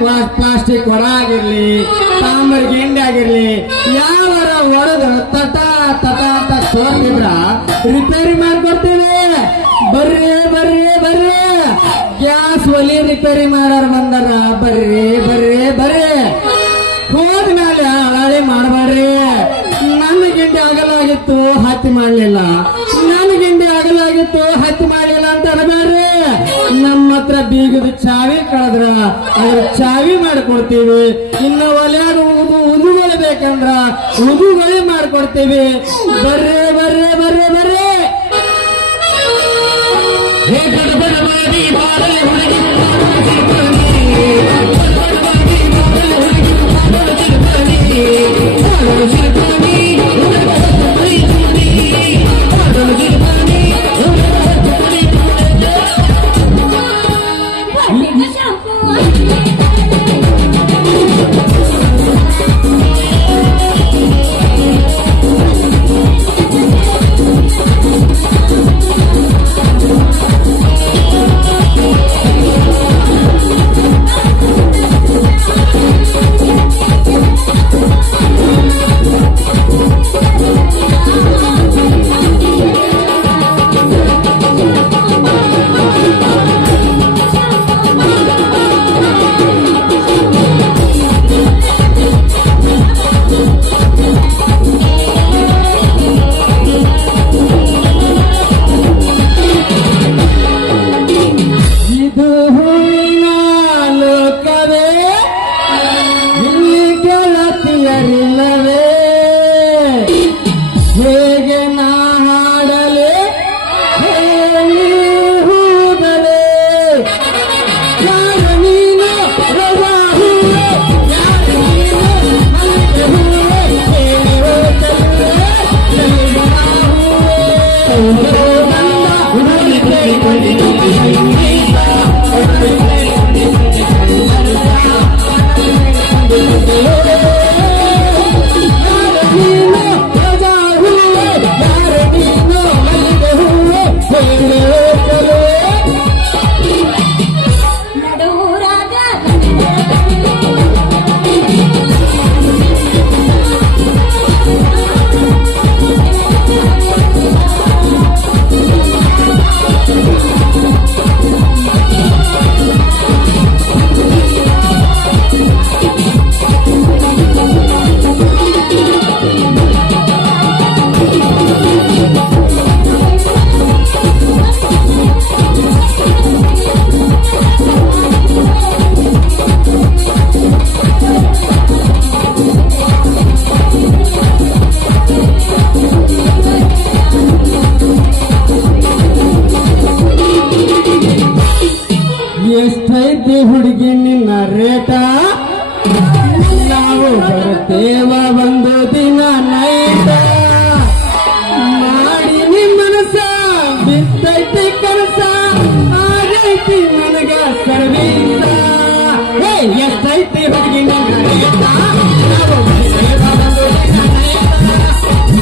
Plastic ಹೊರ ಆಗಿರ್ಲಿ, ತಾಮ್ರ ಗಿಂಡಿ ಆಗಿರ್ಲಿ, ಯಾವರ ಹೊಡೆದು ತಟ ತಟ ಅಂತ ತೋರ್ತಿದ್ರ ರಿಪೇರಿ ಮಾಡ್ಕೊಡ್ತೀವಿ. ಬರ್ರಿ ಬರ್ರಿ ಬರ್ರಿ, ಗ್ಯಾಸ್ ಒಲಿ ರಿಪೇರಿ ಮಾಡಾರ ಬಂದಾರ. ಬರ್ರಿ ಬರ್ರಿ ಬರ್ರಿ, ಹೋದ್ಮೇಲೆ ಹಳಾಳಿ ಮಾಡಬೇಡ್ರಿ. ನನ್ನ ಗಿಂಡಿ ಅಗಲಾಗಿತ್ತು ಹತ್ತಿ ಮಾಡ್ಲಿಲ್ಲ, ನನ್ನ ಗಿಂಡಿ ಅಗಲಾಗಿತ್ತು ಹತ್ತಿ ಮಾಡ್ಲಿಲ್ಲ ಅಂತ ಅನ್ಬೇಡ್ರಿ. ನಮ್ಮ ಹತ್ರ ಬೀಗದ ಚಾವಿ ಕಳೆದ್ರ ಅದ್ರ ಚಾವಿ ಮಾಡ್ಕೊಡ್ತೀವಿ. ಇನ್ನು ಒಲೆಯಾಗ ಉದುಗಳು ಬೇಕಂದ್ರ ಉದುಗಳೇ ಮಾಡ್ಕೊಡ್ತೀವಿ. ಬರ್ರಿ ಬರ್ರಿ ಬರ್ರಿ ಬರ್ರಿ. ಎಷ್ಟೈತಿ ಹುಡುಗಿ ನಿನ್ನ ರೇಟ, ನಾವು ಬರ್ತೇವ ಒಂದು ದಿನ ನೈಟ. ಮಾಡಿ ನಿಮ್ ಮನಸ ಬಿತ್ತೈತಿ ಕನಸ, ಆಗೈತಿ ನನಗ ಸರ್ವೀಸ. ಎಷ್ಟೈತಿ ಹುಡುಗಿ ನಿನ್ನ ರೇಟ, ನಾವು ಬರ್ತೇವ ಒಂದು ದಿನ ನೈಟ.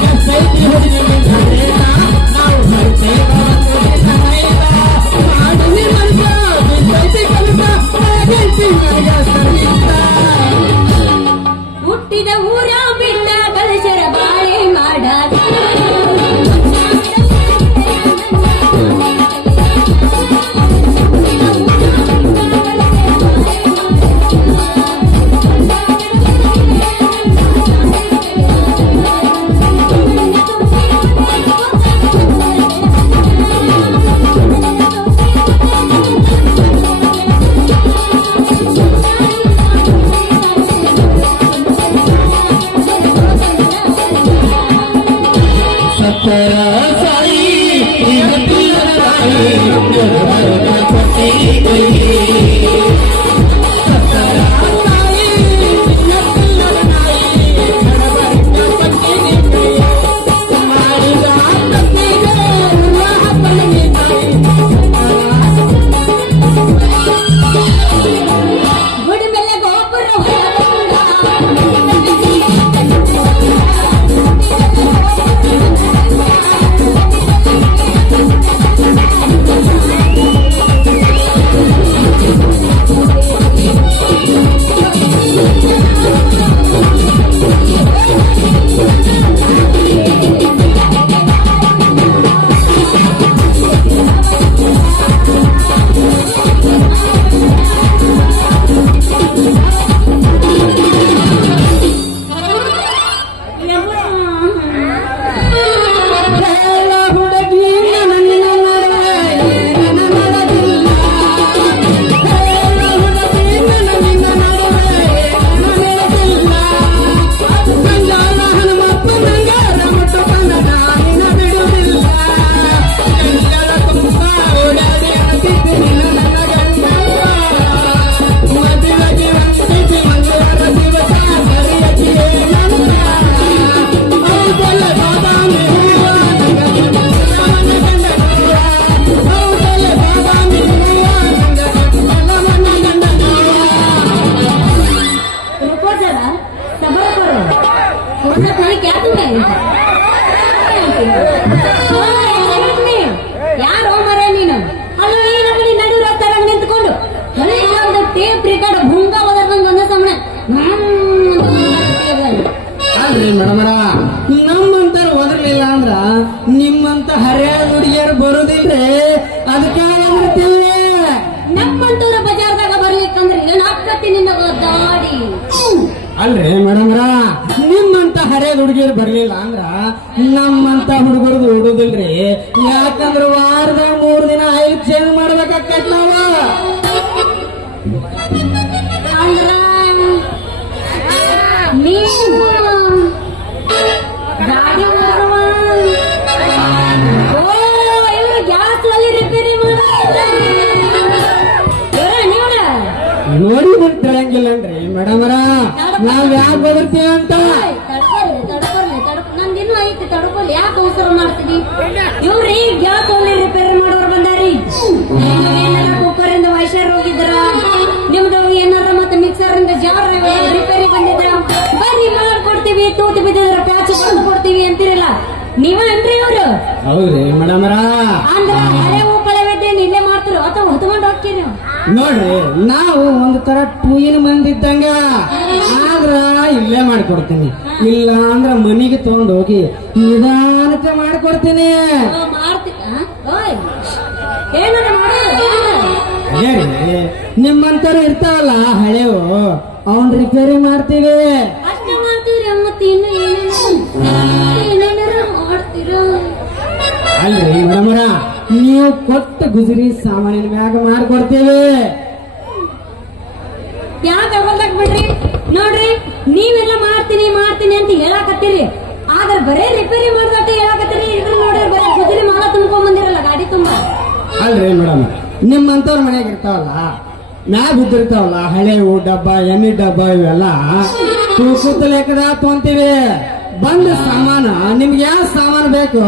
ಎಷ್ಟೈತಿ ಹುಡುಗಿ ನಿನ್ನ ರೇಟ, ನಾವು ಬರ್ತೇವ ಒಂದು ದಿನ ನೈಟ. ಮಾಡಿ ನಿಮ್ ಮನಸ ಹುಟ್ಟಿದ ಊರ ಬಿಟ್ಟಾಗ ಯಾರೋ ಮರ ನೀನು ಅಲ್ಲ ಏನಾಗಲಿ ನಡು ರಸ್ತಾಗ ನಿಂತ್ಕೊಂಡು ಒಂದು ಟೇಪ್ ರಿಕಾರ್ಡ್ ಭುಂಗ ಓದರ್ದಂಗ ಒಂದ ಸಮಣ ಅಲ್ರಿ ಮೇಡಮರ ನಮ್ಮಂತರ ಓದರ್ಲಿಲ್ಲ ಅಂದ್ರ ನಿಮ್ಮಂತ ಹರಿಯಾದ ಹುಡುಗಿಯರು ಬರುದಿಲ್ರಿ ಅದಕ್ಕೆ ನಮ್ಮಂತವ್ರ ಬಜಾರ್ದಾಗ ಬರ್ಲಿಕ್ಕಂದ್ರೆ ಏನಾಗ್ತತಿ ನಿನ್ನ ದಾಡಿ ಅಲ್ರಿ ಮೇಡಮ್ರ ನಿಮ್ಮಂತ ಹರಿಯಾದ ಹುಡುಗಿಯರು ಬರ್ಲಿಲ್ಲ ಅಂದ್ರ ನಮ್ಮಂತ ಹುಡುಗರದು ಹುಡುದಿಲ್ರಿ ಯಾಕಂದ್ರ ವಾರದಾಗ 3 ದಿನ ಆಯಿಲ್ ಚೇಂಜ್ ಮಾಡ್ಬೇಕಾಕತ್ ನಾವ ಅಂದ್ರ ನೀವು ಗಾಡಿ ಇವ್ರು ಗ್ಯಾಸ್ ಅಲ್ಲಿ ರಿಪೇರಿ ನೋಡಿ ತಿಳಿಯಂಗಿಲ್ಲನ್ರಿ ಮೇಡಮರ ನಾವ್ ಯಾಕೆ ಬದರ್ತೀವಿ ಅಂತ ನಂದಿನ್ನೂ ಐತಿ ತಡ್ಕೊಲ್ ಯಾಕೆ ಅವಸರ ಮಾಡ್ತೀವಿ ಇವ್ರಿ ಗ್ಯಾಸ್ ಅಲ್ಲಿ ರಿಪೇರಿ ಮಾಡೋರು ಬಂದಾರಿ ಏನಾರ ಕುಕ್ಕರ್ ಇಂದ ವೈಶರ್ ಹೋಗಿದ್ರ ನಿಮ್ದು ಏನಾರ ಮತ್ತೆ ಮಿಕ್ಸರ್ ಇಂದ ಜಾರ್ ರಿಪೇರಿ ಬಂದಿದ್ರ ಬರ್ರಿ ಮಾಡ್ಕೊಡ್ತೀವಿ ತೂತು ಬಿದ್ದಿದ್ರ ಪ್ಯಾಚ್ ಬಂದು ಕೊಡ್ತೀವಿ ಅಂತಿರಲ್ಲ ನೀವೇನ್ರಿ ಇವ್ರು ಹೌದ್ರಿ ಮೇಡಮರ ಅಂದ್ರ ಹಳೆ ಪಳವೆದ್ದೇನು ಇಲ್ಲೇ ಮಾಡ್ತಿರೋ ಅಥವಾ ಹೊತ್ಕೊಂಡು ಹೋಗ್ತೀರಿ ನೋಡ್ರಿ ನಾವು ಒಂದು ತರ ಟೂಯಿನ ಮಂದಿ ಇದ್ದಂಗ ಆದ್ರ ಇಲ್ಲೇ ಮಾಡ್ಕೊಡ್ತೀನಿ ಇಲ್ಲ ಅಂದ್ರ ಮನಿಗೆ ತಗೊಂಡ್ ಹೋಗಿ ನಿಧಾನಕ್ಕೆ ಮಾಡ್ಕೊಡ್ತೀನಿ ಅದೇ ರೀ ನಿಮ್ಮಂತರು ಇರ್ತಾವಲ್ಲ ಹಳೆವು ಅವನ್ ರಿಪೇರಿ ಮಾಡ್ತೀವಿ ಅಷ್ಟೇ ಮಾಡ್ತೀವ್ರಿ ಮತ್ತೆ ಇನ್ನು ಏನೇನಾರ ಮಾಡ್ತೀರ ಅಲ್ರಿ ಮೇಡಮರ ನೀವು ಕೊಟ್ಟ ಗುಜರಿ ಸಾಮಾನಿನ ಮ್ಯಾಗ ಮಾಡ್ಕೊಡ್ತೀವಿ ಯಾಕೆ ತಗೊಳ್ದಾಗ ಬಿಡ್ರಿ ನೋಡ್ರಿ ನೀವೆಲ್ಲ ಮಾಡ್ತೀನಿ ಮಾಡ್ತೀನಿ ಅಂತ ಹೇಳಾಕತ್ತೀರಿ ಆದ್ರೆ ಬರೇ ರಿಪೇರಿ ಮಾಡ್ದಟ್ಟೆ ಹೇಳಾಕತ್ತೀರಿ ಇದ್ರ ನೋಡ್ರಿ ಬರೀ ಗುಜರಿ ಮಾಲ ತುಂಬ್ಕೊಂಡ್ ಬಂದಿರಲ್ಲ ಗಾಡಿ ತುಂಬಾ ಅಲ್ರಿ ಮೇಡಮ್ ನಿಮ್ಮಂತವ್ರ ಮನೆಯಾಗ ಇರ್ತಾವಲ್ಲ ಮ್ಯಾಗ ಬಿದ್ದಿರ್ತಾವಲ್ಲ ಹಳೆವು ಡಬ್ಬ ಎಣ್ಣೆ ಡಬ್ಬ ಇವೆಲ್ಲ ತೂಕದ ಲೆಕ್ಕದ ತೊಂತೀವಿ ಬಂದ ಸಾಮಾನು ನಿಮ್ಗೆ ಯಾವ ಸಾಮಾನು ಬೇಕು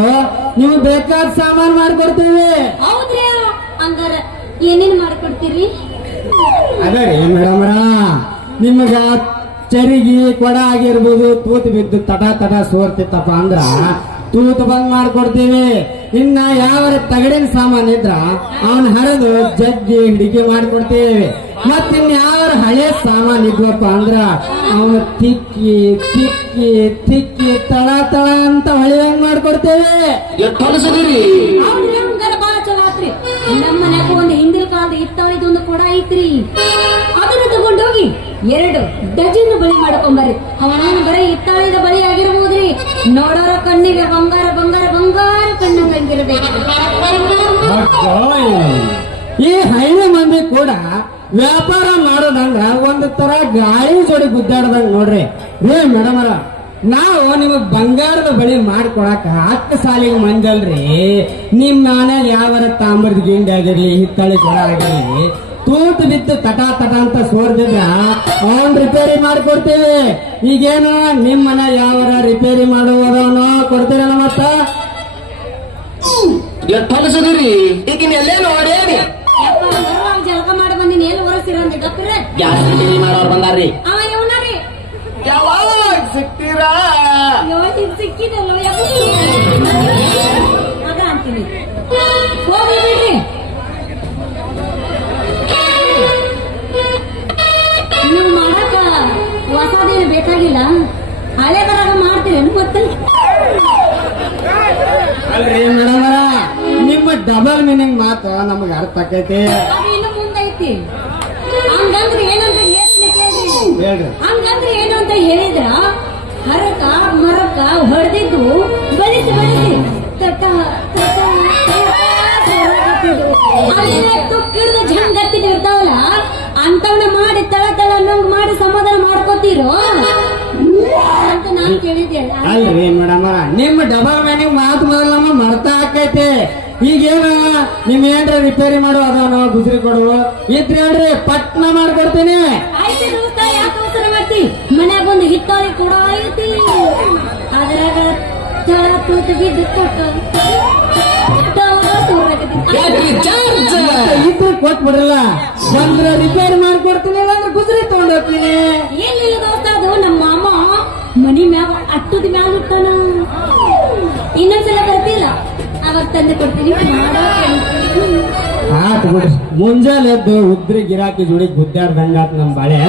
ನಿಮ್ಗೆ ಬೇಕಾದ ಸಾಮಾನು ಮಾಡ್ಕೊಡ್ತೀವಿ ಹೌದ್ರಿ ಹಂಗಾರ ಏನೇನ್ ಮಾಡ್ಕೊಡ್ತೀರಿ ಅದೇ ರೀ ಮೇಡಮ್ರ ನಿಮಗ ಚರಿಗೆ ಕೊಡ ಆಗಿರ್ಬೋದು ತೂತು ಬಿದ್ದು ತಟ ಸೋರ್ತಿತ್ತಪ್ಪ ಅಂದ್ರ ತೂತು ಬಂದ್ ಮಾಡ್ಕೊಡ್ತೀವಿ ಇನ್ನ ಯಾವ ತಗಡಿನ ಸಾಮಾನು ಇದ್ರ ಅವನ್ ಹರಿದು ಜಗ್ಗಿ ಹಿಡಿಕೆ ಮಾಡ್ಕೊಡ್ತೀವಿ ಮತ್ತಿನ್ ಯಾವ ಹಳೆ ಸಾಮಾನು ಇದ್ವಪ್ಪ ಅಂದ್ರ ಅವನು ತಿಕ್ಕಿ ತಿಕ್ಕಿ ತಿಕ್ಕಿ ತಳ ಅಂತ ಹೊಳಿದಂಗ್ ಮಾಡ್ಕೊಡ್ತೇವೆ ಬಾಳ ಚಲೋ ಆತ್ರಿ ನಮ್ಮ ಮನ್ಯಾಗ ಒಂದು ಹಿಂದಿನ ಕಾಲದ ಇತ್ತಾಳಿದೊಂದು ಕೊಡ ಐತ್ರಿ ಅದನ್ನ ತಗೊಂಡೋಗಿ 2 ಡಜನ್ ಬಳಿ ಮಾಡ್ಕೊಂಬರ್ರಿ ಅವನ ಬರೀ ಇತ್ತಾಳಿದ ಬಳಿ ಆಗಿರ್ಬೋದ್ರಿ ನೋಡೋರ ಕಣ್ಣಿಗೆ ಬಂಗಾರ ಬಂಗಾರ ಬಂಗಾರ ಕಣ್ಣಂಗಿರ್ಬೇಕು ಈ ಹಳ್ಳಿ ಮಂದಿ ಕೂಡ ವ್ಯಾಪಾರ ಮಾಡೋದಂದ್ರ ಒಂದು ತರ ಗಾಳಿ ಜೋಡಿ ಗುದ್ದಾಡ್ದಂಗ ನೋಡ್ರಿ ರೇ ಮೇಡಮರ ನಾವು ನಿಮಗ್ ಬಂಗಾರದ ಬಳಿ ಮಾಡ್ಕೊಳಕ ಹತ್ತು ಸಾಲಿಗೆ ಮಂಜಲ್ರಿ. ನಿಮ್ ಮನ್ಯಾಗ ಯಾವರ ತಾಮ್ರದ ಗಿಂಡಿ ಆಗಿರ್ಲಿ, ಹಿತ್ತಳಿ ಕೊಡ ಆಗಿರ್ಲಿ, ತೂತು ಬಿತ್ತು ತಟ ತಟ ಅಂತ ಸೋರ್ದಿದ್ರ ಅವನ್ ರಿಪೇರಿ ಮಾಡ್ಕೊಡ್ತೇವೆ. ಈಗೇನು ನಿಮ್ ಮನೆ ಯಾವರ ರಿಪೇರಿ ಮಾಡುವುದವನು ಕೊಡ್ತೀರಲ್ಲ ಮತ್ತ ಹೊಲಸದ್ರಿ ಈಗಿನ ಎಲ್ಲೇ ನೋಡೇನಿ ಜಳಕ ಮಾಡಿ ಬಂದಿನಿ ಎಲ್ಲಿ ಹೊರಸಿರಂತ ಗಪ್ಪಿರ ಗ್ಯಾಸ್ ರಿಪೇರಿ ಮಾಡೋರು ಬಂದಾರ್ರಿ. ಅವ ಇವನರಿ ಯಾವಾಗ ಸಿಗ್ತೀರಾ? ಸಿಕ್ಕಿದಲ್ಲ ಅದ ಅಂತೀನಿ. ಹೋಗ್ಲಿ ಬಿಡ್ರಿ, ನೀವು ಮಾಡಕ ಹೊಸದೇನು ಬೇಕಾಗಿಲ್ಲ, ಹಳೆದರಾಗ ಮಾಡ್ತೀರೇನು ಗೊತ್ತಲ್ಲ. ಅಲ್ರಿ ಮೇಡಮರ, ನಿಮ್ಮ ಡಬಲ್ ಮೀನಿಂಗ್ ಮಾತು ನಮಗ ಅರ್ಥ ಆಕೈತಿ. ಅದು ಇನ್ನು ಮುಂದೈತಿ. ಹಂಗಂದ್ರೆ ಏನಂತ ಹೇಳ್ರಿ. ಹಂಗಂದ್ರೆ ಏನು ಅಂತ ಹೇಳಿದ್ರ ಹರಕ ಮರಕ ಹೊಡೆದಿದ್ದು ಬಲಿಸಿ ಬಲಿಸಿ ತಟ ತುಕ್ಕಿಡ್ದ ಜಂಗತ್ತಿನ ಇರ್ತಾವಲ್ಲ ಅಂತವನ್ನ ಮಾಡಿ ತಳ ತಳ ನೋವು ಮಾಡಿ ಸಮಾಧಾನ ಮಾಡ್ಕೋತೀರೋ ಅಂತ ನಾನ್ ಕೇಳಿದ್ದೆ. ಅಲ್ರಿ ಮೇಡಮರ, ನಿಮ್ಮ ಡಬಲ್ ಮೀನಿಂಗ್ ಮಾತು ಮೊದಲು ನಮ್ಮ ಮರ್ತ ಆಕೈತಿ. ಈಗೇನು ನಿಮ್ ಏನ್ರ ರಿಪೇರಿ ಮಾಡೋ ಅದವನು ಗುಜರಿ ಕೊಡುವ ಇದ್ರೆ ಹೇಳ್ರಿ, ಪಟ್ನ ಮಾಡ್ಕೊಡ್ತೀನಿ. ಆಯ್ತು ದೋಸ್ತ, ಯಾಕೆ ಅವಸರ ಮಾಡ್ತಿ? ಮನ್ಯಾಗ ಒಂದು ಹಿತ್ತಾಳಿ ಕೂಡ ಐತಿ, ಅದ್ರಾಗ ತಳ ತೂತು ಬಿದ್ದು ಕೊಟ್ಟು ಇದ್ರೆ ಕೊಟ್ ಬಿಡ್ರಲ್ಲ, ಬಂದ್ರ ರಿಪೇರಿ ಮಾಡ್ಕೊಡ್ತೀನಿ, ಇಲ್ಲಾಂದ್ರೆ ಗುಜರಿ ತಗೊಂಡೋಗ್ತೀನಿ. ಏನಿಲ್ಲ ದೋಸ್ತ, ಅದು ನಮ್ಮ ಮಾಮ ಮನಿ ಮ್ಯಾಗ ಅಟ್ಟದ ಮ್ಯಾಗ ಇರ್ತಾನ. ಇನ್ನೊಂದ್ಸಲ ಬರ್ತಿಲ್ಲ, ಅವಾಗ ತಂದು ಕೊಡ್ತೀನಿ. ಆತ್ ಬಿಡ್ರಿ, ಮುಂಜಾನೆ ಎದ್ದು ಉದ್ರಿ ಗಿರಾಕಿ ಜೋಡಿ ಗುದ್ದಾಡ್ದಂಗಾತ್ ನಮ್ ಬಾಳೆ.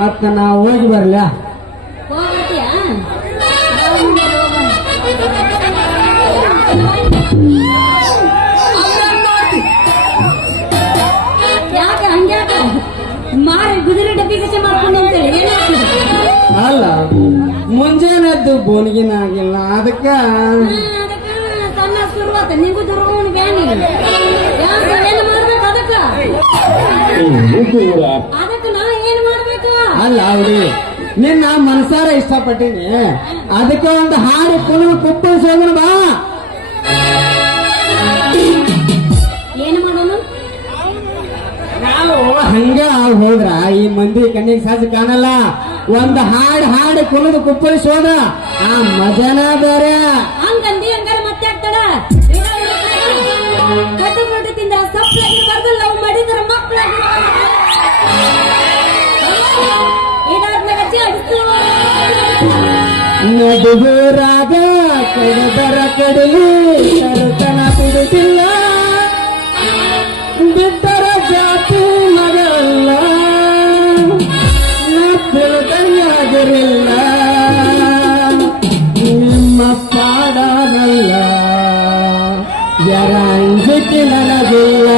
ಮತ್ತ ನಾ ಹೋಗಿ ಬರ್ಲ? ಹೋಗ್ಬರ್ತೀಯಾ? ಯಾಕ ಹಂಗ್ಯಾಕ ಮಾರಿ ಗುದಿರಿ ಡಬ್ಬಿ ಗಚ್ಚೆ ಮಾಡ್ಕೊಂಡು ಅಂತೇಳಿ ಏನಾಗ್ತದೆ? ಅಲ್ಲ, ಮುಂಜಾನೆ ಎದ್ದು ಬೋನ್ಗಿನ ಆಗಿಲ್ಲ, ಅದಕ್ಕ ಸಣ್ಣ ಶುರುವಾತ ನಿಂಗೂ ದುರ್ಗವನ್ ಬ್ಯಾನಿ ಏನು ಮಾಡ್ಬೇಕು? ಅದಕ್ಕ ನಾ ಏನ್ ಮಾಡ್ಬೇಕು? ಅಲ್ಲ ಅವ್ರಿ, ನಿನ್ನ ಮನಸಾರ ಇಷ್ಟಪಟ್ಟೀನಿ, ಅದಕ್ಕೆ ಒಂದು ಹಾಡು ಕುಪ್ಪಳಿಸೋಣ ಬಾ. ಏನು ಮಾಡೋನು? ನಾವು ಹಂಗ ಹೋದ್ರ ಈ ಮಂದಿ ಕಣ್ಣಿಗೆ ಸಾಜಿ ಕಾಣಲ್ಲ. ಒಂದು ಹಾಡು ಕುಪ್ಪಳಿಸೋದ, ಆ ಮಜಾನ ಬೇರೆ. ಹಂಗಂದಿ ಹಂಗಾರ ಮತ್ತೆ ಆಗ್ತಾಳ. ಕಟ್ಟು ರೊಟ್ಟಿ ತಿಂದ್ರ ಸಪ್ಲಾಗಿರ್ಬಾರ್ದು, ಲವ್ ಮಾಡಿದ್ರ ಮಕ್ಕಳಾಗಿ ಇದಾದ್ಮೇಲೆ ನಡುವರಾಗ ಕಡದರ ಕಡಲಿ ಕರುತನ ಬಿಡುತ್ತಿಲ್ಲ, ಬಿದ್ದರ ಜಾತಿ ಮಗಲ್ಲ, ತಿಳಿದಂಗಾಗಿರಲಿಲ್ಲ, ನಿಮ್ಮ ಪಾಡನಲ್ಲ, ಜರ ಅಂಜಿಕೆ ನನಗಿಲ್ಲ.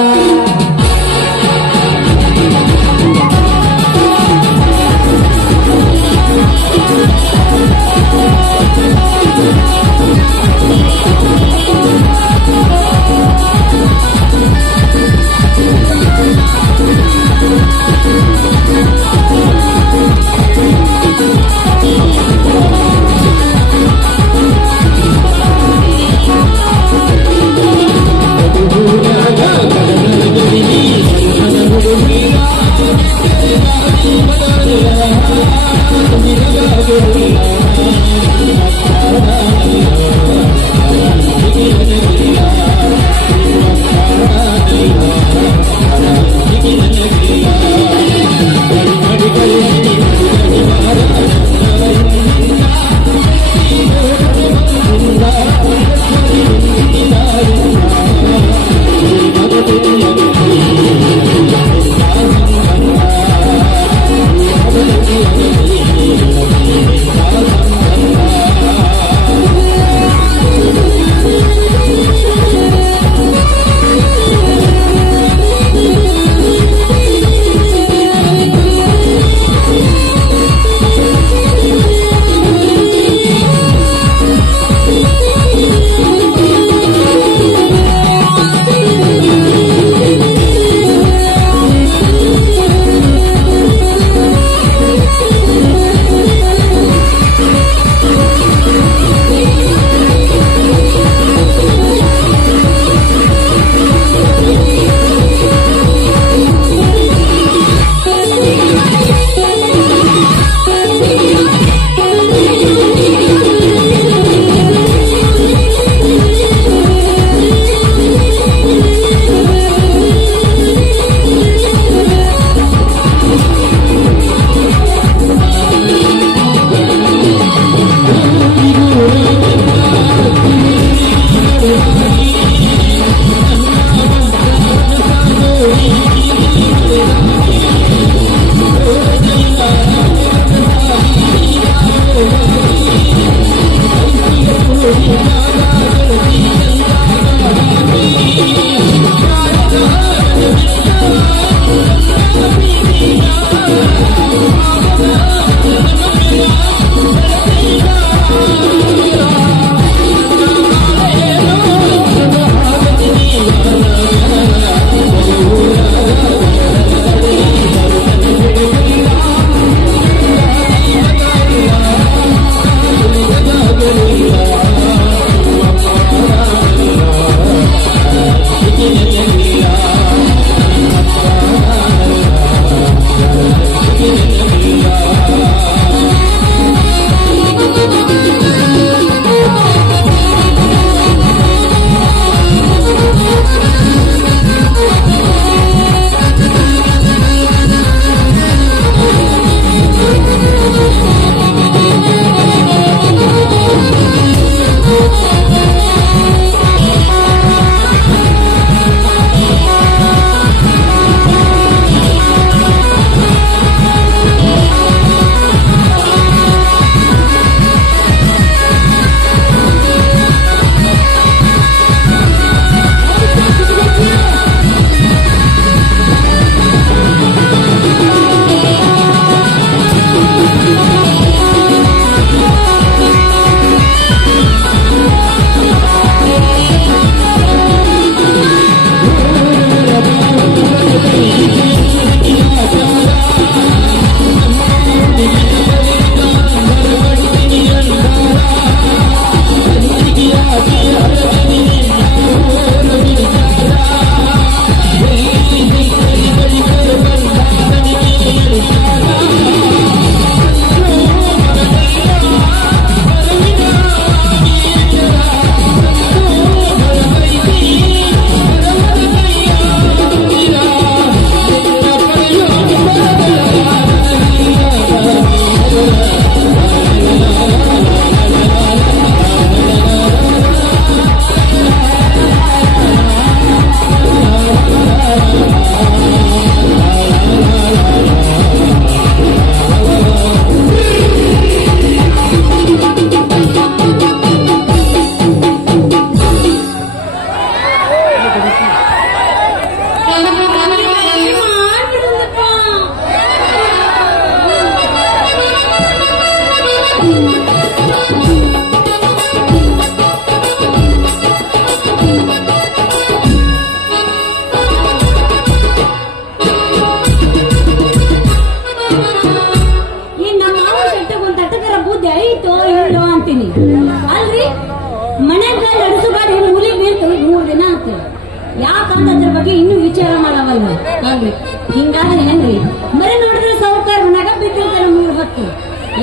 ಆಗ್ಲಿ. ಹಿಂಗಾದ್ರೆ ಹೆಂಗ್ರಿ? ಬರೀ ನೋಡಿದ್ರೆ ಸಾವುಕಾರ ಮನ್ಯಾಗ ಬಿದ್ದಿರ್ತಾನೆ 3 ಹೊತ್ತು.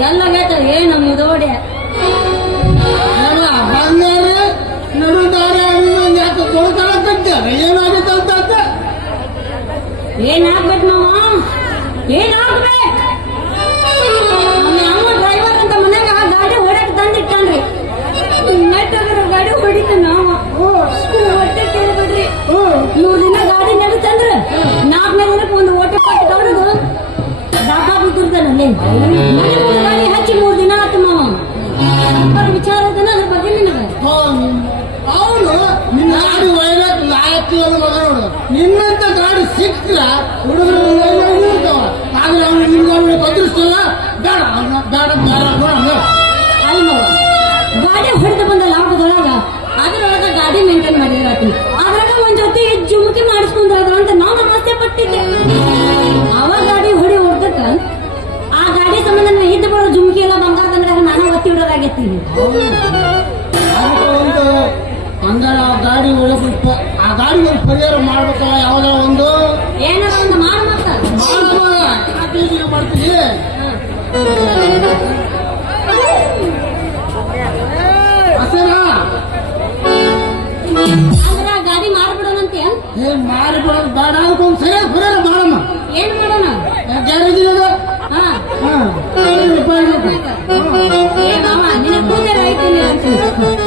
ಎಲ್ಲ ಗೇಟ ಏನು ಮುದೋಡೆ ಬಂಗಾರ ನಡುದಾರೆ ಯಾಕೆ ಕೊಡ್ತಾರ ಕಟ್ಟಾರೆ ಏನಾಗುತ್ತೆ ಅಂತ ಏನಾಗ್ಬೇಕು ಮಾವ? ಏನಾಗ್ಬೇಕು? ನಮ್ಮ ಡ್ರೈವರ್ ಅಂತ ಮನ್ಯಾಗ ಗಾಡಿ ಹೊಡಕ್ ತಂದಿಟ್ಟಾನ್ರಿ. ನೆಟ್ಟಗಿರೋ ಗಾಡಿ ಹೊಡಿತ ನಾವ ಹೊಟ್ಟೆ ಕೇಳ್ಬಿಡ್ರಿ. 3 ದಿನ ಗಾಡಿ ನಡೀತಂದ್ರ 4ನೇ ದಿನಕ್ಕೆ ಒಂದು ಓಟ ಪಟ್ಟು ಕವರದು ಡಬ್ಬ ಬಿದ್ದಿರ್ತಾನಲ್ಲಿ. ಗಾಡಿ ಹಚ್ಚಿ 3 ದಿನ ಆತು ಮಾವ. ವಿಚಾರ ಅದನ್ನ ಅದ್ರ ಬಗ್ಗೆ ನಿನಗೆ ಅವನು ನಿನ್ನ ಗಾಡಿ ಒಯ್ಯಕ್ ಲಾಯಕ್ಕಿ ಅದು ಮಗ ನೋಡು. ನಿನ್ನಂತ ಗಾಡಿ ಸಿಕ್ಕ್ರ ಹುಡುಗರು ಇರ್ತಾವ. ಆದ್ರೆ ಅವ್ನು ನಿನ್ನ ಬದಲಿಸ್ತಲ್ಲ. ಬೇಡ ಬೇಡ ಬೇಡ ಅಲ್ಲ ಗಾಡಿ ಹೊಡೆದು ಬಂದ ಲಾಭದೊಳಗ ಅದ್ರೊಳಗ ಗಾಡಿ ಮೇಂಟೈನ್ ಮಾಡಿದ್ರಾತಿ. ಅದ್ರಾಗ ಒಂದ್ ಜೊತೆ ಜುಮುಕಿ ಮಾಡಿಸ್ಕೊಂಡ್ರ ಅಂತ ನಾವು ನಮಸ್ತೆ ಪಟ್ಟಿದ್ದೆ. ಅವಾಗ ಗಾಡಿ ಹೊಡಿ ಹೊಡ್ದಕ್ಕ ಆ ಗಾಡಿ ಸಂಬಂಧ ಇದ್ದ ಬರೋ ಜುಮುಕಿ ಎಲ್ಲ ಬಂಗಾರದ ಅಂಗಡಿಯಾಗ ನಾನು ಒತ್ತಿ ಬಿಡೋದಾಗೈತಿ. ಒಂದು ಅಂದ್ರೆ ಆ ಗಾಡಿ ಒಳಗ ಆ ಗಾಡಿ ಒಂದು ಪರಿಹಾರ ಮಾಡ್ಬೇಕಲ್ಲ. ಯಾವ್ದಾರ ಒಂದು ಏನಾರ ಒಂದು ಮಾಡ್ಬೇಕ ಮಾಡ್ತೀವಿ. ಅಂದ್ರ ಗಾಡಿ ಮಾಡ್ಬಿಡೋಣಂತೆ. ಮಾಡಿಬಿಡೋದು ಬೇಡ ಅದಕ್ಕೊಂದು ಸರಿಯಾಗಿ ಪರಿಹಾರ ಮಾಡೋಣ. ಏನ್ ಮಾಡೋಣ? ಗ್ಯಾರೇಜ್ ಹಾ ಏ ಮಾವ ನಿನ್ನ ಕೂದಲ ಐತೀನಿ ಅಂತೀನಿ.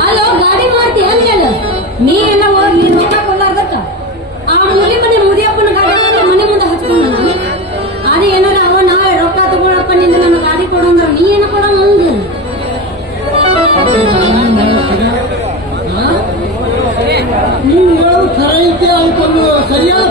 ಅಲ್ಲೋ ಗಾಡಿ ಮಾಡ್ತಿ ಅಂತ ಹೇಳು. ನೀ ಎಲ್ಲ ಹೋಗಿ ರೊಕ್ಕ ಕೊಡ್ಲಾರ್ದಕ್ಕ ಆ ಮುಲಿ ಮನೆ ಮುದಿಯಪ್ಪನ ಗಾಡಿ ಮನೆ ಮುಂದೆ ಹಚ್ಕೊಂಡ ಅದು ಏನಾರ ಅವ ನಾಳೆ ರೊಕ್ಕ ತಗೊಳಪ್ಪ ನಿಂದ ನನ್ನ ಗಾಡಿ ಕೊಡಂದ್ರ ನೀ ಏನ ಕೊಡ ಹಂಗ ನೀವು ಹೇಳೋದು ಖರೆ ಐತೆ. ಅದಕ್ಕೊಂದು ಸರಿಯಾದ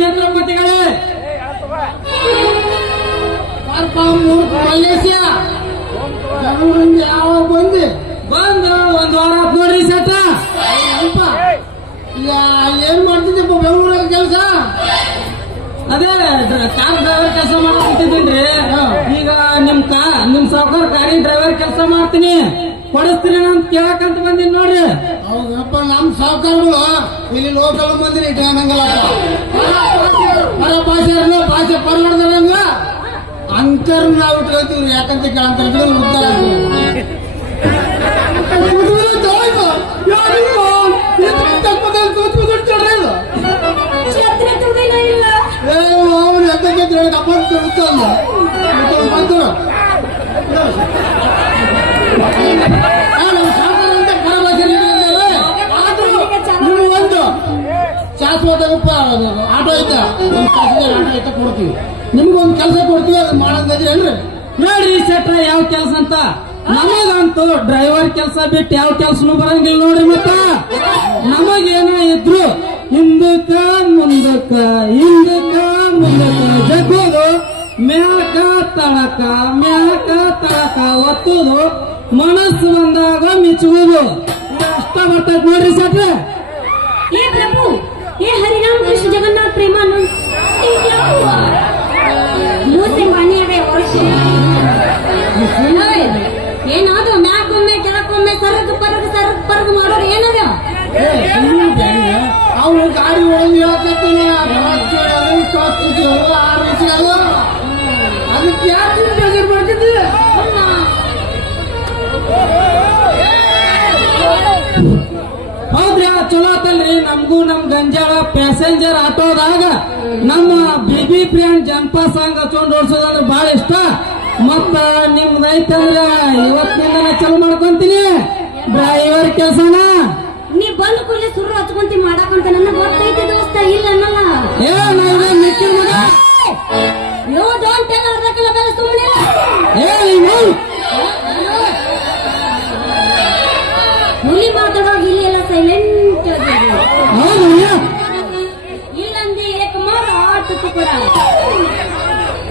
ಛತ್ರಪತಿಗಳೇ ಮಲ್ಲೇಶ್ಯ ಬೆಂಗಳೂರಿಂದ ಯಾವಾಗ ಬಂದು ಒಂದ್ ವಾರ ಆತ್ ನೋಡ್ರಿ ಸತ. ಏನ್ ಮಾಡ್ತಿದ್ದಪ್ಪ ಬೆಂಗಳೂರಾಗ ಕೆಲಸ? ಅದೇ ಕಾರ್ ಡ್ರೈವರ್ ಕೆಲಸ ಮಾಡಕಂತಿದ್ದೀನಿ. ಈಗ ನಿಮ್ ಸಾವುಕಾರ ಕಾರಿ ಡ್ರೈವರ್ ಕೆಲಸ ಮಾಡ್ತೀನಿ ಕೊಡಿಸ್ತೀನಿ ಅಂತ ಕೇಳಕಂತ ಬಂದೀನಿ ನೋಡ್ರಿ. ಹೌದಪ್ಪ ನಮ್ ಸಾವುಕಾರಗಳು ಇಲ್ಲಿ ಲೋಕಲ್ ಮಂದಿನ ಇಟ್ಕೊಂಡಂಗಲ್ಲಪ್ಪ. ಹೊರ ಭಾಷೆ ಪರ್ಲಾಡ್ದಂಗ ಅಂಕರ್ ನಾವು ಇಟ್ಕೊಳ್ತೀವಿ. ಯಾಕಂತ ಕೇಳಂತ ಉದ್ದಾರ ಒಂದು ಶಾಶ್ವತ ಆಟೋ ಐತಾ ಆಟೋ ಐತ ಕೊಡ್ತೀವಿ. ನಿಮ್ಗೊಂದು ಕೆಲಸ ಕೊಡ್ತೀವಿ ಅದು ಮಾಡೋದಿದ್ರೆ ಏನ್ರಿ ನೋಡ್ರಿ ಸೆಟ್ರ ಯಾವ ಕೆಲಸ ಅಂತ. ನಮಗಂತೂ ಡ್ರೈವರ್ ಕೆಲಸ ಬಿಟ್ಟು ಯಾವ ಕೆಲಸನೂ ಬರಂಗಿಲ್ಲ ನೋಡ್ರಿ. ಮತ್ತ ನಮಗೇನ ಇದ್ರು ಹಿಂದಕ್ಕ ಮುಂದಕ್ಕ ಜಗ್ಗೋದು ಮ್ಯಾಕ ತಳಕ ಒತ್ತುದು ಮನಸ್ಸು ಬಂದಾಗ ಮಿಚ್ಚುವುದು ಅಷ್ಟ ಬರ್ತೈತ್ ನೋಡ್ರಿ ಸೆಟ್ರ. ये प्रभु ये हरिनाम कृष्ण जगन्नाथ प्रेमानंद ये क्या हुआ? मुंह से पानी आ गया और ಏನಾದ್ರು ಮ್ಯಾಕೊಮ್ಮೆ ಕೆಳಕೊಮ್ಮೆ ಸರಗ್ ಪರಗ್ ಮಾಡೋರು ಏನದ? ಅವ್ರು ಗಾಡಿ ಒಳಗೆ ಹೇಳ್ತೀನಿ ಅದಕ್ಕೆ ಯಾಕೆ ಬೇಜಾರು ಮಾಡ್ತಿದ್ದಿ? ಹೌದ್ರಿ ಚಲೋ ಆತಲ್ರಿ. ನಮ್ಗೂ ನಮ್ ಗಂಜಾಳ ಪ್ಯಾಸೆಂಜರ್ ಆಟೋದಾಗ ನಮ್ಮ ಬಿಬಿ ಫ್ರೆಂಡ್ ಜನಪಾ ಸಾಂಗ್ ಹಚ್ಕೊಂಡ್ ಓಡಿಸೋದಂದ್ರೆ ಬಹಳ ಇಷ್ಟ. ಮತ್ತ ನಿಮ್ದು ಐತಂದ್ರ ಇವತ್ತಿನಿಂದ ಚಲೋ ಮಾಡ್ಕೊಂತೀನಿ ಡ್ರೈವರ್ ಕೆಲಸನ. ನೀ ಬಂದು ಕೂಡಲೇ ಸುರು ಹಚ್ಕೊಂತಿ ಮಾಡಾಕಂತ ನನ್ನ ಗೊತ್ತೈತಿ ದೋಸ್ತ. ಇಲ್ಲ ಅನ್ನಲ್ಲ ಯೋ ಡೋಂಟ್ ಟೆಲ್ ಅದಕ್ಕೆಲ್ಲ ಬೇರೆ ಸುಮ್ಮನೆ ಹುಲಿ ಮಾತಾಡೋವಾಗ ಇಲ್ಲಿ ಎಲ್ಲ ಸೈಲೆಂಟ್ ಇಲ್ಲಂದ್ರೆ ಏಕಮಾರ ಆಟಕ್ಕೂ ಕೂಡ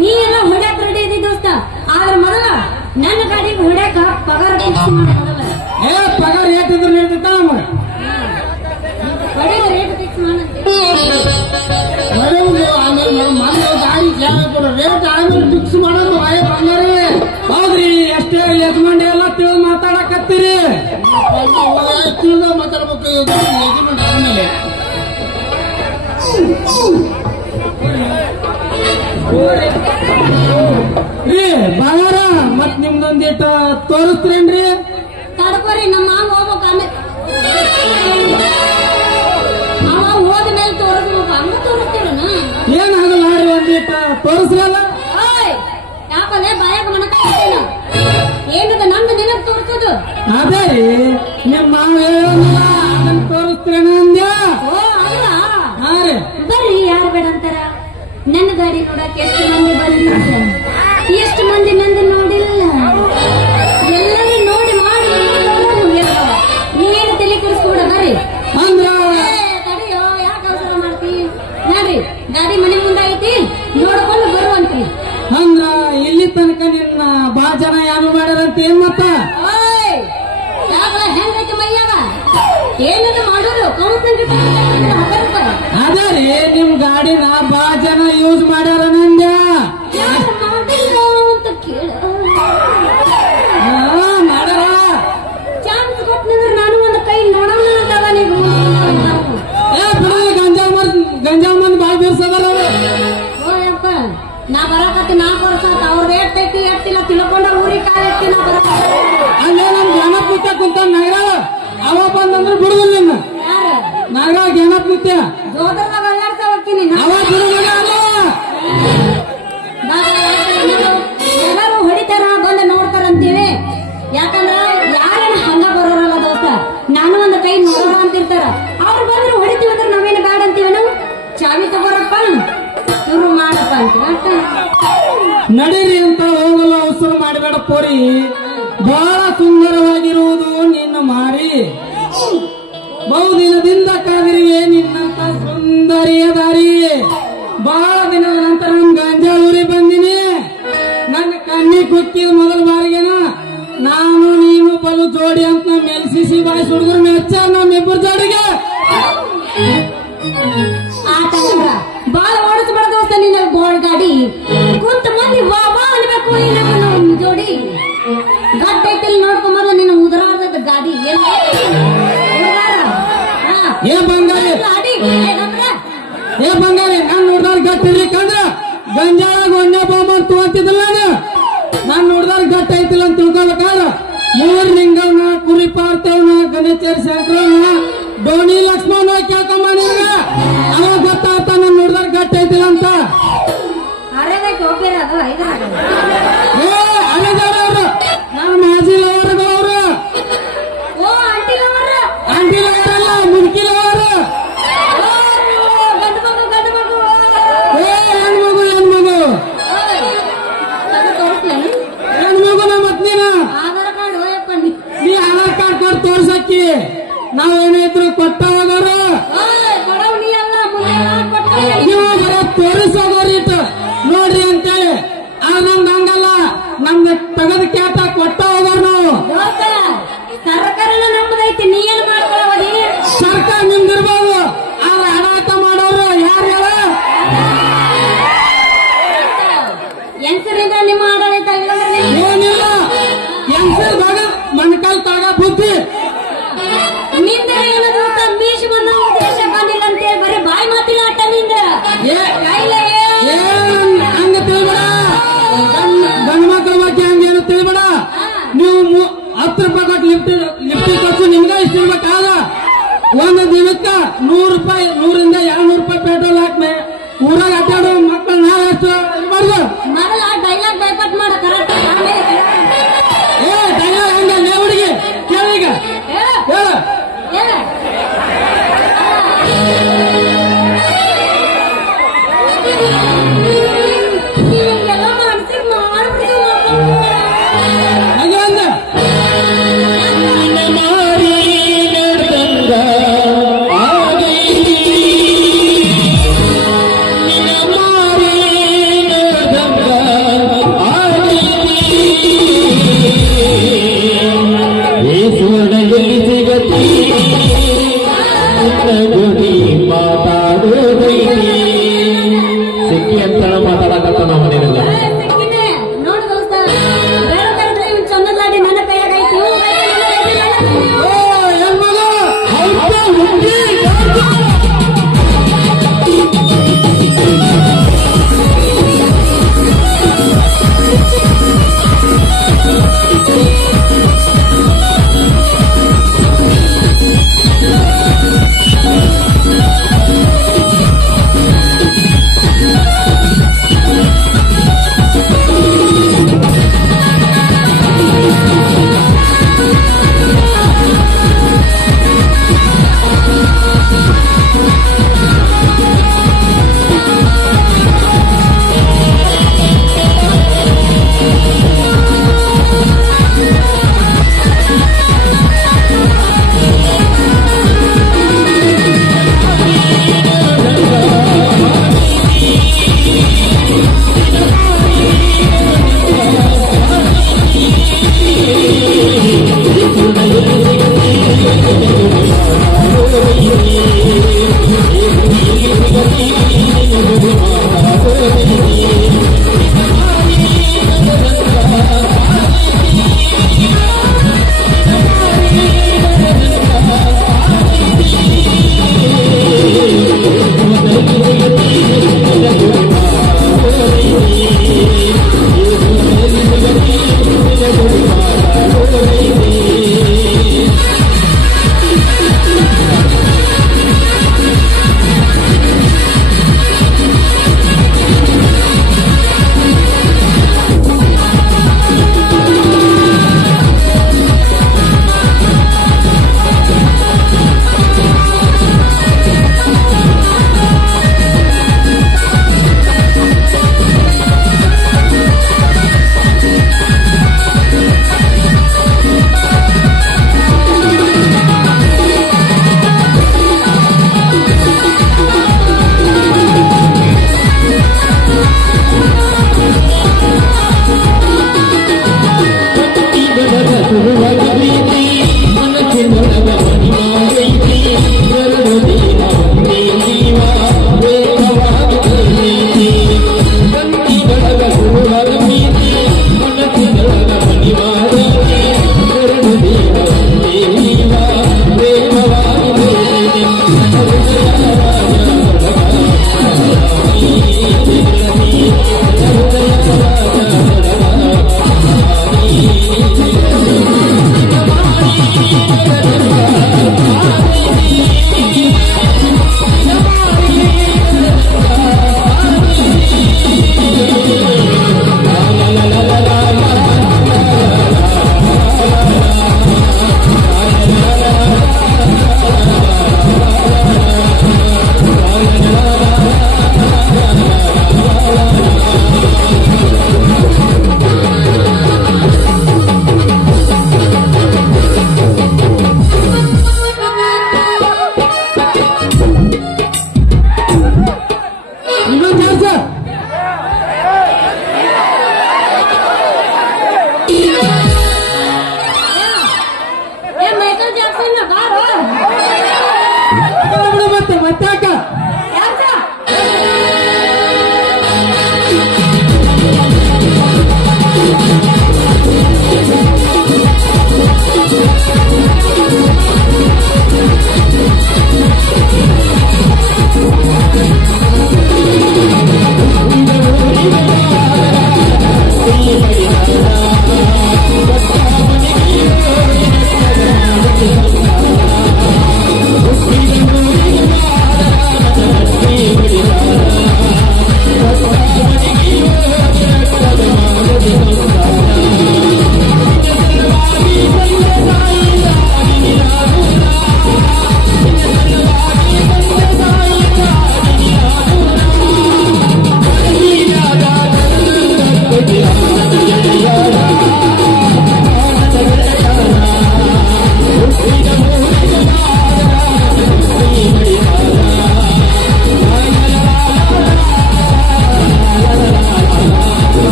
ನೀ ಎಲ್ಲ ಹೊಡ್ಯಾಕ್ ರೆಡಿ ಇದ್ದಿ ದೋಸ್ತ. ಆದ್ರೆ ಮೊದಲ ನನ್ನ ಗಾಡಿಗೆ ಹೊಡ್ಯಾಕ ಪಗಾರ ಫಿಕ್ಸ್ ಮಾಡಿ ಮೊದಲ. ಪಗಾರ ಏಟಿದ್ರು ನೀಡ್ತಿತ್ತ ನಮಗೆ ರೇಟ್ ಫಿಕ್ಸ್ ಮಾಡಂತೆ. ಆಮೇಲೆ ಗಾಡಿ ರೇಟ್ ಆಮೇಲೆ ಫಿಕ್ಸ್ ಮಾಡೋದು ಬಂಗಾರಿ. ಹೌದ್ರಿ ಎಷ್ಟು ಇಷ್ಟೇ ಯಜಮಾಂಡಿ ಎಲ್ಲ ತಿಳಿದು ಮಾತಾಡಕತ್ತೀರಿ. ತಿಳಿದ ಮಾತಾಡ್ಬೇಕು ಯಜಮಾನ್ ಆದ್ಮೇಲೆ. ರೀ ಬಾಗಾರ ಮತ್ ನಿಮ್ದೊಂದಿಟ್ಟು ತೋರಿಸ್ತೀರೇನ್ರಿ? ತಡ್ಕೋರಿ ನಮ್ಮ ಮಾವ ಹೋಗ್ಬೇಕು ಆಮೇಲೆ ಅವ ಹೋದ್ಮೇಲೆ ತೋರಿಸ್ಬೇಕು ಹಂಗ ತೋರಿಸ್ತೀರನ ಏನಾಗಲ್ಲ ನೋಡ್ರಿ ಒಂದಿಟ್ಟು ತೋರಿಸ್ರಲ್ಲ. ಓಯ್ ಯಾಕಂದ್ರೆ ಬಾಯಾಗ ಮನಕೇನ ಏನದ ನಂದು ನಿನಗ್ ತೋರಿಸೋದು? ಅದೇ ರೀ ನಿಮ್ ಮಾವ ಹೇಳೋದಿಲ್ಲ ಅದನ್ನ ತೋರಿಸ್ತೀರೇನ ಅಂದ್ಯ? ಓ ಅಲ್ಲ ಹಾ ರೀ ಬರ್ರಿ ಯಾರು ಬೇಡ ಅಂತಾರ. ನನ್ನ ಗಾಡಿ ನೋಡಕ್ ಎಷ್ಟು ಮಂದಿ ಬಂದಿಲ್ಲ, ಎಷ್ಟು ಮಂದಿ ನಂದು ನೋಡಿಲ್ಲ. ಎಲ್ಲರೂ ನೋಡಿ ಮಾಡಿ ನೀವೇನು ತಲೆ ಕೆಡಿಸ್ಕೊಬಿಡ. ಬರ್ರಿ ಅಂದ್ರ ತಡೆಯೋ ಯಾಕೆ ಅವಸರ ಮಾಡ್ತಿ? ನೋಡ್ರಿ ಗಾಡಿ ಮನೆ ಮುಂದೆ ಐತಿ ನೋಡ್ಕೊಂಡು ಬರುವಂತ್ರಿ. ಅಂದ್ರ ಇಲ್ಲಿ ತನಕ ನಿನ್ನ ಬಾ ಜನ ಏನು ಮಾಡ್ಯಾರಂತ ಏನ್ ಮತ್ತ? ಓಯ್ ಯಾಕಲ ಹೆಂಗೈತಿ ಮೈಯಾಗ ಏನದು ಮಾಡೋದು? ಕೌನ್ಸಿಲಿಂಗ್ ಅದೇ ರೀ ನಿಮ್ ಗಾಡಿನ ಬಾ ಜನ ಯೂಸ್ ಮಾಡ್ಯಾರ ನಂದ್ಯ? ಯಾರು ಮಾಡಿಲ್ಲ ಅಂತ ಕೇಳ ಮಾಡ್ಯಾರ. ಚಾನ್ಸ್ ಕೊಟ್ಟನಿಂದ್ರೆ ನಾನು ಒಂದು ಕೈ ನೋಡೋಣ ಅಂತವ ನೀವು. ಗಂಜಾ ಮಂದಿ ಬಾಳ್ ಬೀರ್ಸದಾರ ಅವ್ರು. ಓಯಪ್ಪ ನಾ ಬರಕತ್ತಿ 4 ವರ್ಷ ಆತ. ಅವ್ರದ್ದು ಎಟ್ಟೈತಿ ಎಟ್ಟಿಲ್ಲ ತಿಳ್ಕೊಂಡ ಊರಿಗೆ ಕಾಲೆತ್ತಿ ನಾ ಬರಕತ್ತಿ. ಅಲ್ಲೇ ನಮ್ ಜ್ಞಾನಪ್ ಮುತ್ಯ ಕುಂತ ನಗರ ಅವ ಬಂದಂದ್ರೆ ಬಿಡುದಿಲ್ಲ ನಿನ್ನ. ಯಾರು ನಗರ ಜ್ಞಾನಪ್ ಮುತ್ಯ ಜೋದರ್ದಾಗ ಅಲ್ಲಾಡ್ತಾ ಹೋಗ್ತೀನಿ ಅವ ಬಿಡುದಿಲ್ಲ ಅಲ್ಲ. ಎಲ್ಲರೂ ಹೊಡಿತಾರ ಬಂದು ನೋಡ್ತಾರಂತೀವಿ. ಯಾಕಂದ್ರ ಯಾರೇನ ಹಂಗ ಬರೋರಲ್ಲ ದೋಸ್ತ. ನಾನು ಒಂದು ಕೈ ನೋಡೋಣ ಅಂತಿರ್ತಾರ. ಅವ್ರು ಬಂದ್ರೆ ಹೊಡಿತೀವಿ ಅಂದ್ರೆ ನಾವೇನು ಬ್ಯಾಡ ಅಂತೀವಿ. ನಾವು ಚಾವಿ ತಗೋರಪ್ಪ ಶುರು ಮಾಡಪ್ಪ ಅಂತೀವಿ. ನಡೀರಿ ಅಂತ ಹೋಗಲು ಅವಸರ ಮಾಡಬೇಡ ಪೋರಿ. ಬಹಳ ಸುಂದರವಾಗಿರುವುದು ನಿನ್ನ ಮಾರಿ. ಬಹುದಿನದಿಂದ ಕಾದಿರುವೆ ನಿನ್ನಂತ ಸುಂದರಿಯ ದಾರಿ. ಬಹಳ ದಿನದ ನಂತರ ನಮ್ ಗಂಜಾಳೂರಿ ಬಂದಿನಿ. ನನ್ನ ಕಣ್ಣಿ ಕುಕ್ಕಿದ ಮೊದಲ ಬಾರಿಗೆನ ನಾನು ನೀನು ಬಲು ಜೋಡಿ ಅಂತ ನಮ್ಮ LCC ಬಾಯ್ಸ್ ಹುಡುಗರು ಮೆಚ್ಚಾರ ನಮ್ಮಿಬ್ಬರ ಜೋಡಿಗೆ. ಆಟ ಬಾಳ ಓಡಿಸ್ಬೇಡ ದೋಸ್ತ ನಿನ್ನ ಬೋಳ್ ಗಾಡಿ. ಕುಂತ ಮಂದಿ ವಾ ಬಾ ಅನ್ಬೇಕು ನಮ್ಮ ಜೋಡಿ. ಗಟ್ಟ ಐತಿಲ್ ನೋಡ್ಕೊಂಬಲ್ಲ ನಿನ್ನ ಉದರಾದ ಗಾಡಿ. ಏ ಬಂಗಾರಿ ನಾನ್ ನೋಡ್ದಾರ ಗಟ್ಟಿರ್ಲಿಕ್ಕಂದ್ರ ಗಂಜಾಳಾಗ ಒಂದೇ ಬಾಂಬರ್ ತಗೋತಿದ್ದಿಲ್ಲ ನಾನ್ ನೋಡ್ದಾರ ಗಟ್ಟ ಐತಿಲ್ಲ ಅಂತ ತಿಳ್ಕೊಬೇಕಾದ್ರ 3 ಲಿಂಗವ್ನ ಕುರಿ ಪಾರ್ತೇವ್ನ ಗಣೇಶರ್ ಶಂಕರವ್ನ ಡೋಣಿ ಲಕ್ಷ್ಮಣ ಕೇಳ್ಕೊಂಬ ನಿನ್ಗ. ಅವಾಗ ಗೊತ್ತಾಗ್ತ ನಾನ್ ನೋಡ್ದಾರ ಗಟ್ಟ ಐತಿಲ್ಲ ಅಂತ. ಏ ಅಲೆದವ್ರವ್ರು ನಾನು ಮಾಜಿ ಲವರ್ಗಳವ್ರು. ಆಂಟಿ ಲವರಲ್ಲ ಮುದುಕಿ ಲವರು. ಏ ಹೆಣ್ಮಗು ಹೆಣ್ಮಗು ಮತ್ ನೀನ ನೀ ಆಧಾರ್ ಕಾರ್ಡ್ ಕೊಟ್ಟು ತೋರ್ಸಕ್ಕಿ ನಾವೇನಿದ್ರು ಕೊಟ್ಟ ಹೋಗೋರು. ನೀವು ಬರ ತೋರಿಸೋಗೋರಿ ನೋಡ್ರಿ ಅಂತೇಳಿ. ನಮ್ದು ಹಂಗಲ್ಲ, ನಮ್ದು ತಗದ ಕ್ಯಾಟ ಕೊಟ್ಟ ಹೋಗೋರು ನಾವು. ಸರ್ಕಾರನ ನಮ್ಮದೈತಿ ನೀ ಏನ್ ಮಾಡ್ಕೊಳ್ಳಿ. ಸರ್ಕಾರ ನಿಮ್ದಿರ್ಬೋದು ಆದ್ರೆ ಆಡಾಟ ಮಾಡೋರು ಯಾರು ಹೇಳ? ಹೆಂಗಸರಿಂದ ನಿಮ್ಮ ಆಡಳಿತ ಏನಿಲ್ಲ. ಹೆಂಗಸರ್ ಭಾಗ ಮಣ್ಕಾಲ್ ತಾಗ ಬುದ್ಧಿ ನಿಂದ ಏನದು ಮೀಶ್ ಮನ್ನ ಉದ್ದೇಶ ಬಂದಿಲ್ಲ ಅಂತೇಳಿ ಬರೀ ಬಾಯಿ ಮಾತಿಲ್ಲ ಆಟ ನಿಂದ. ಹಂಗ ತಿಳ್ಬೇಡ. ಗಂಡ ಮಕ್ಕಳ ಬಗ್ಗೆ ಹಂಗೇನು ತಿಳ್ಬೇಡ. ನೀವು 10 ರೂಪಾಯಿ ಕೊಟ್ಟು ಲಿಫ್ಟಿ ಖರ್ಚು ನಿಮ್ಗೆ ಇಷ್ಟ ಇರ್ಬೇಕಾದ. ಒಂದು ದಿನಕ್ಕ 100 ರೂಪಾಯಿ 100ರಿಂದ 200 ರೂಪಾಯಿ ಪೆಟ್ರೋಲ್ ಹಾಕ್ಮೆ ಊರಾಗ ಅಡ್ಡಾಡೋ ಮಕ್ಕಳು ನಾವ್ ಎಷ್ಟು ಇರ್ಬಾರ್ದು. ಮೊದಲ ಡೈಲಾಗ್ ಡೈಪಟ್ ಮಾಡ ಕರೆಕ್ಟ್. ಏ ಡೈಲಾಗ್ ಹಂಗ ಲೇ ಹುಡುಗಿ ಕೇಳೀಗ ಹೇಳ. ಎಲ್ಲ ಮನ್ಸಿಗೆ ಮಾಡ್ಬಿಟ್ಟು ಹಾಗೆ ಅಂದ ಮಾರಿ ನಡೆದಂಗ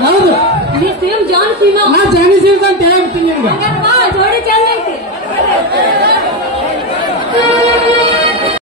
ಹೌದು ನೀ ಸೇಮ್ ಜಾನ್ ಸೀನಾ ನಾ ಜಾನಿ ಸೀನ್ಸ್ ಅಂತ ಹೇಳ್ಬಿಡ್ತೀನಿ ನಿಮ್ಗೆ ಜೋಡಿ ಚಂದ ಐತಿ